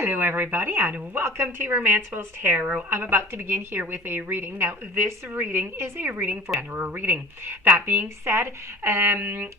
Hello everybody and welcome to Romancefull's Tarot. I'm about to begin here with a reading. Now this reading is a reading for general reading. That being said,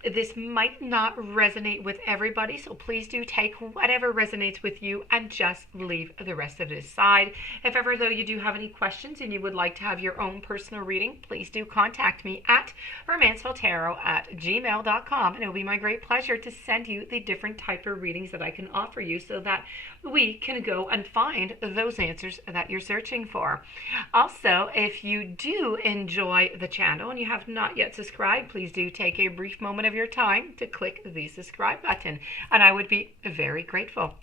this might not resonate with everybody, so please do take whatever resonates with you and just leave the rest of it aside. If ever though you do have any questions and you would like to have your own personal reading, please do contact me at romancefulltarot@gmail.com, and it will be my great pleasure to send you the different type of readings that I can offer you so that we can go and find those answers that you're searching for. Also, if you do enjoy the channel and you have not yet subscribed, please do take a brief moment of your time to click the subscribe button, and I would be very grateful.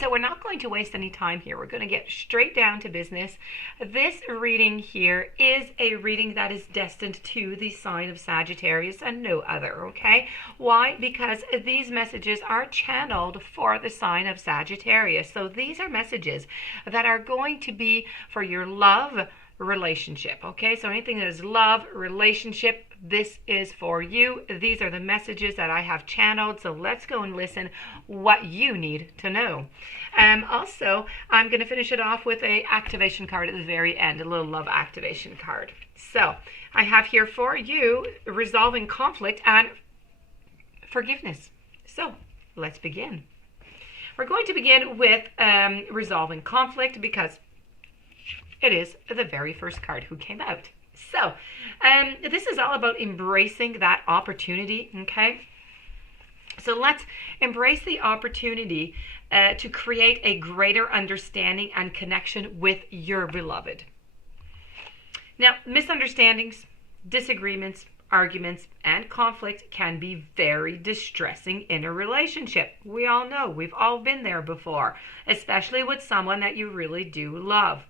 So we're not going to waste any time here. We're going to get straight down to business. This reading here is a reading that is destined to the sign of Sagittarius and no other, okay? Why? Because these messages are channeled for the sign of Sagittarius. So these are messages that are going to be for your love relationship, okay? So anything that is love, relationship, this is for you. These are the messages that I have channeled, so let's go and listen what you need to know. Also, I'm going to finish it off with a activation card at the very end, a little love activation card. So I have here for you resolving conflict and forgiveness. So let's begin. We're going to begin with resolving conflict because it is the very first card who came out. So this is all about embracing that opportunity, okay? So let's embrace the opportunity to create a greater understanding and connection with your beloved. Now, misunderstandings, disagreements, arguments, and conflict can be very distressing in a relationship. We all know, we've all been there before, especially with someone that you really do love.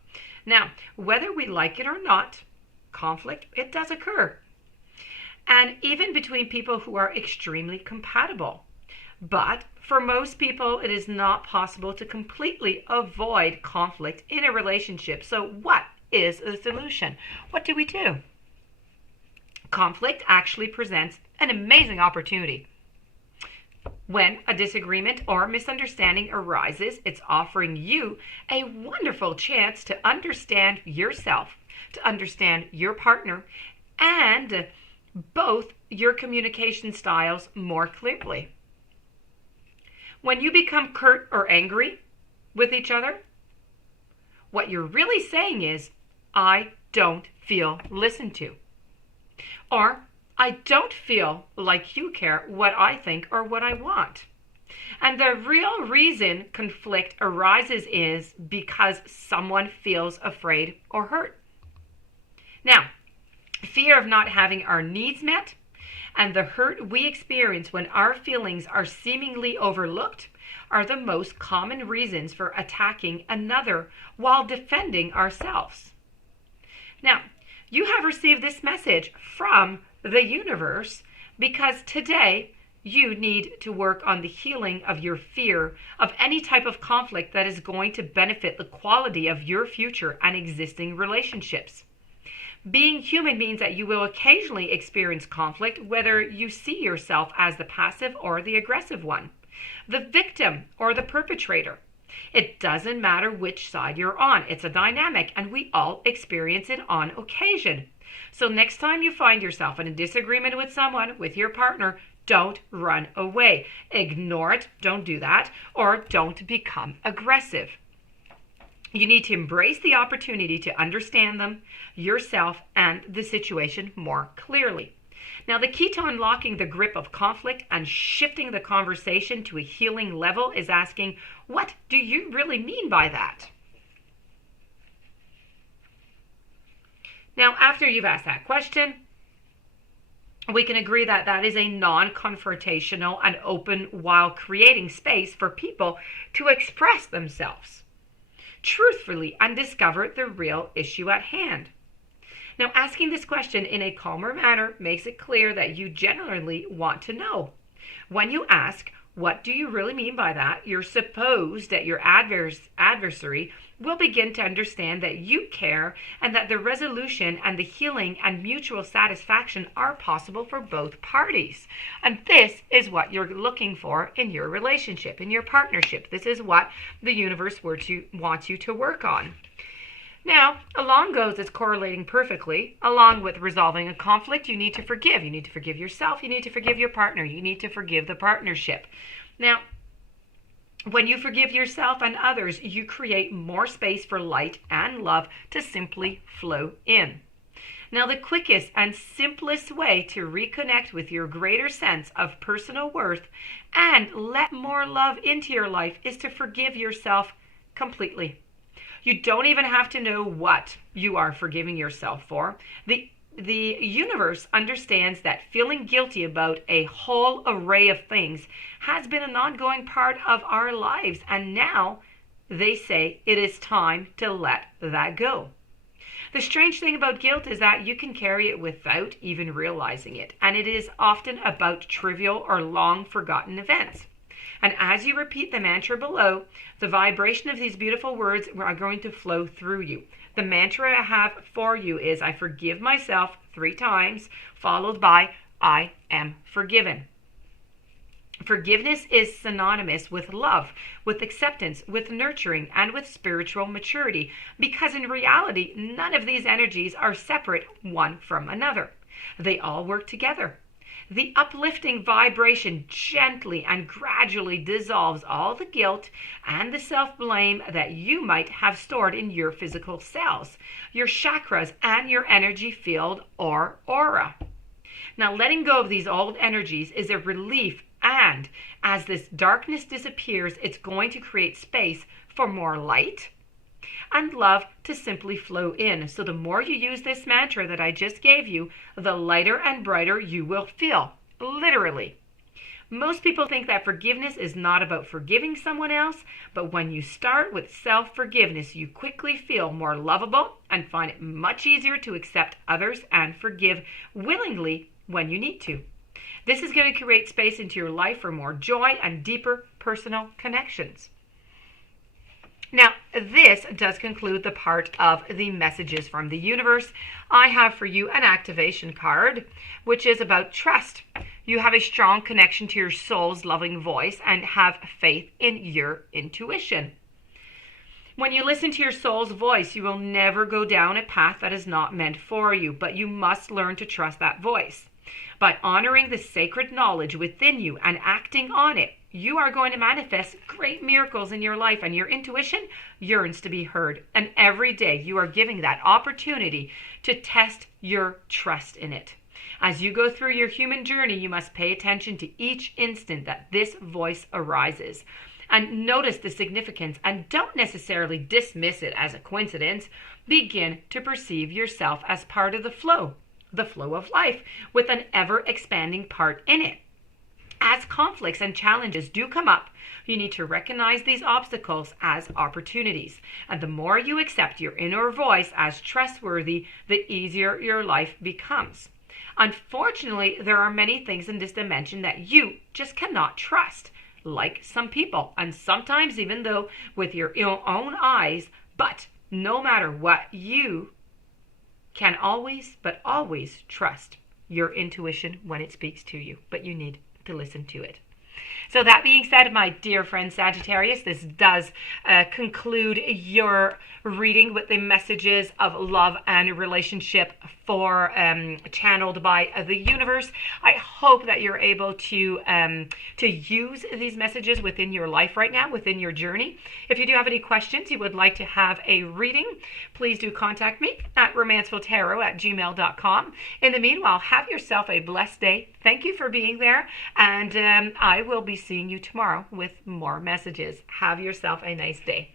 Now, whether we like it or not, conflict, it does occur. And even between people who are extremely compatible. But for most people, it is not possible to completely avoid conflict in a relationship. So what is the solution? What do we do? Conflict actually presents an amazing opportunity. When a disagreement or misunderstanding arises, it's offering you a wonderful chance to understand yourself, to understand your partner, and both your communication styles more clearly. When you become curt or angry with each other, what you're really saying is, I don't feel listened to. Or, I don't feel like you care what I think or what I want. And the real reason conflict arises is because someone feels afraid or hurt. Now, fear of not having our needs met and the hurt we experience when our feelings are seemingly overlooked are the most common reasons for attacking another while defending ourselves. Now, you have received this message from the universe because today you need to work on the healing of your fear of any type of conflict that is going to benefit the quality of your future and existing relationships. Being human means that you will occasionally experience conflict, whether you see yourself as the passive or the aggressive one, the victim or the perpetrator. It doesn't matter which side you're on. It's a dynamic, and we all experience it on occasion. So next time you find yourself in a disagreement with someone, with your partner, don't run away. Ignore it, don't do that, or don't become aggressive. You need to embrace the opportunity to understand them, yourself, and the situation more clearly. Now, the key to unlocking the grip of conflict and shifting the conversation to a healing level is asking, what do you really mean by that? Now, after you've asked that question, we can agree that that is a non-confrontational and open while creating space for people to express themselves truthfully and discover the real issue at hand. Now, asking this question in a calmer manner makes it clear that you genuinely want to know. When you ask, What do you really mean by that? You're supposed that your adversary will begin to understand that you care and that the resolution and the healing and mutual satisfaction are possible for both parties. And this is what you're looking for in your relationship, in your partnership. This is what the universe wants you to work on. Now, along goes it's correlating perfectly. Along with resolving a conflict, you need to forgive. You need to forgive yourself. You need to forgive your partner. You need to forgive the partnership. Now, when you forgive yourself and others, you create more space for light and love to simply flow in. Now, the quickest and simplest way to reconnect with your greater sense of personal worth and let more love into your life is to forgive yourself completely. You don't even have to know what you are forgiving yourself for. The universe understands that feeling guilty about a whole array of things has been an ongoing part of our lives, and now they say it is time to let that go. The strange thing about guilt is that you can carry it without even realizing it, and it is often about trivial or long forgotten events. And as you repeat the mantra below, the vibration of these beautiful words are going to flow through you. The mantra I have for you is I forgive myself 3 times, followed by I am forgiven. Forgiveness is synonymous with love, with acceptance, with nurturing, and with spiritual maturity, because in reality, none of these energies are separate one from another. They all work together. The uplifting vibration gently and gradually dissolves all the guilt and the self-blame that you might have stored in your physical cells, your chakras, and your energy field or aura. Now, letting go of these old energies is a relief, and as this darkness disappears, it's going to create space for more light and love to simply flow in. So the more you use this mantra that I just gave you, the lighter and brighter you will feel, literally. Most people think that forgiveness is not about forgiving someone else, but when you start with self-forgiveness, you quickly feel more lovable and find it much easier to accept others and forgive willingly when you need to. This is going to create space into your life for more joy and deeper personal connections. Now, this does conclude the part of the messages from the universe. I have for you an activation card, which is about trust. You have a strong connection to your soul's loving voice and have faith in your intuition. When you listen to your soul's voice, you will never go down a path that is not meant for you, but you must learn to trust that voice. By honoring the sacred knowledge within you and acting on it, you are going to manifest great miracles in your life, and your intuition yearns to be heard. And every day you are giving that opportunity to test your trust in it. As you go through your human journey, you must pay attention to each instant that this voice arises. And notice the significance and don't necessarily dismiss it as a coincidence. Begin to perceive yourself as part of the flow of life, with an ever-expanding part in it. As conflicts and challenges do come up, you need to recognize these obstacles as opportunities. And the more you accept your inner voice as trustworthy, the easier your life becomes. Unfortunately, there are many things in this dimension that you just cannot trust, like some people, and sometimes even though with your own eyes, but no matter what, you can always trust your intuition when it speaks to you, but you need to listen to it. So that being said, my dear friend Sagittarius, this does conclude your reading with the messages of love and relationship for channeled by the universe. I hope that you're able to use these messages within your life right now, within your journey. If you do have any questions, you would like to have a reading, please do contact me at romancefulltarot@gmail.com. In the meanwhile, have yourself a blessed day. Thank you for being there, and I will be seeing you tomorrow with more messages. Have yourself a nice day.